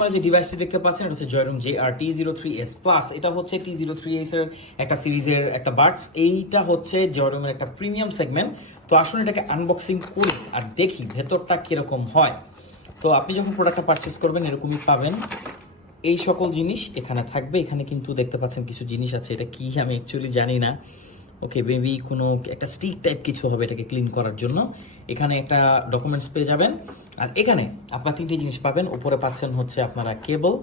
আপনারা যে ডিভাইসটি দেখতে পাচ্ছেন এটা হচ্ছে জয়রুম JR T03S প্লাস। এটা হচ্ছে T03S এর একটা সিরিজের একটা বাডস। এইটা হচ্ছে জয়রুমের একটা প্রিমিয়াম সেগমেন্ট। তো আসুন এটাকে আনবক্সিং করি আর দেখি ভেতরটা কিরকম হয়। তো আপনি যখন প্রোডাক্টটা পারচেস করবেন এরকমই পাবেন, এই সকল জিনিস এখানে থাকবে। এখানে কিন্তু দেখতে পাচ্ছেন কিছু জিনিস আছে, এটা কি আমি অ্যাকচুয়ালি জানি না। ওকে, মেবি কোনো একটা স্টিক টাইপ কিছু হবে এটাকে ক্লিন করার জন্য। এখানে একটা ডকুমেন্টস পেয়ে যাবেন। আর এখানে আপনার তিনটি জিনিস পাবেন। উপরে পাচ্ছেন হচ্ছে আপনারা কেবল,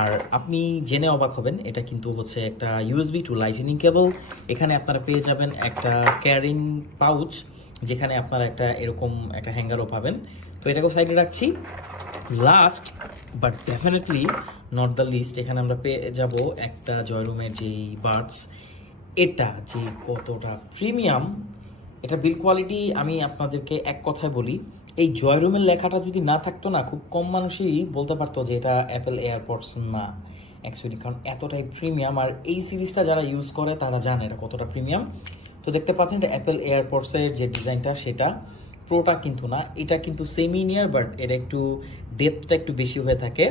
আর আপনি জেনে অবাক হবেন এটা কিন্তু হচ্ছে একটা USB টু লাইটেনিং কেবল। এখানে আপনারা পেয়ে যাবেন একটা ক্যারিং পাউচ, যেখানে আপনারা একটা এরকম একটা হ্যাঙ্গারও পাবেন। তো এটাকেও সাইডে রাখছি। Last but definitely not the list, এখানে আমরা পেয়ে যাব একটা জয়রুমের যেই বাডস, এটা যে কতটা প্রিমিয়াম, এটা বিল কোয়ালিটি আমি আপনাদেরকে এক কথায় বলি, এই জয়রুমের লেখাটা যদি না থাকতো না, খুব কম মানুষই বলতে পারতো যে এটা অ্যাপেল এয়ারপডস না অ্যাকচুয়ালি, কারণ এতটাই প্রিমিয়াম। আর এই সিরিজটা যারা ইউজ করে তারা জানে এটা কতটা প্রিমিয়াম। তো দেখতে পাচ্ছেন এটা অ্যাপেল এয়ারপডসের যে ডিজাইনটা সেটা, প্রোটা কিন্তু না, এটা কিন্তু সেমি নিয়ার, বাট এটা একটু ডেপথটা একটু বেশি হয়ে থাকে।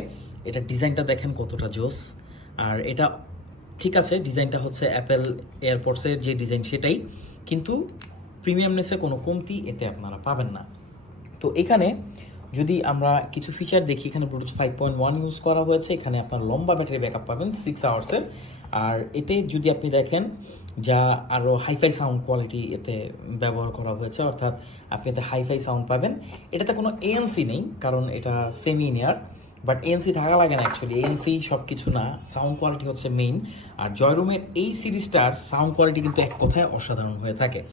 এটা ডিজাইনটা দেখেন কতটা জোস। আর এটা ঠিক আছে, ডিজাইনটা হচ্ছে অ্যাপেল এয়ারপডসের যে ডিজাইন সেটাই, কিন্তু প্রিমিয়ামনেসে কোনো কমতি এতে আপনারা পাবেন না। তো এখানে যদি আমরা কিছু ফিচার দেখি, এখানে ব্লুটুথ 5.1 ইউজ করা হয়েছে। এখানে আপনার লম্বা ব্যাটারি ব্যাকআপ পাবেন 6 আওয়ার্সের। আর এতে যদি আপনি দেখেন যা আরও হাইফাই সাউন্ড কোয়ালিটি এতে ব্যবহার করা হয়েছে, অর্থাৎ আপনি এতে হাইফাই সাউন্ড পাবেন। এটাতে কোনো ANC নেই কারণ এটা সেমি নিয়ার, বাট ANC থাকা লাগে না অ্যাকচুয়ালি, ANC সব কিছু না, সাউন্ড কোয়ালিটি হচ্ছে মেইন। আর জয়রুমের এই সিরিজটার সাউন্ড কোয়ালিটি কিন্তু এক কথায় অসাধারণ হয়ে থাকে।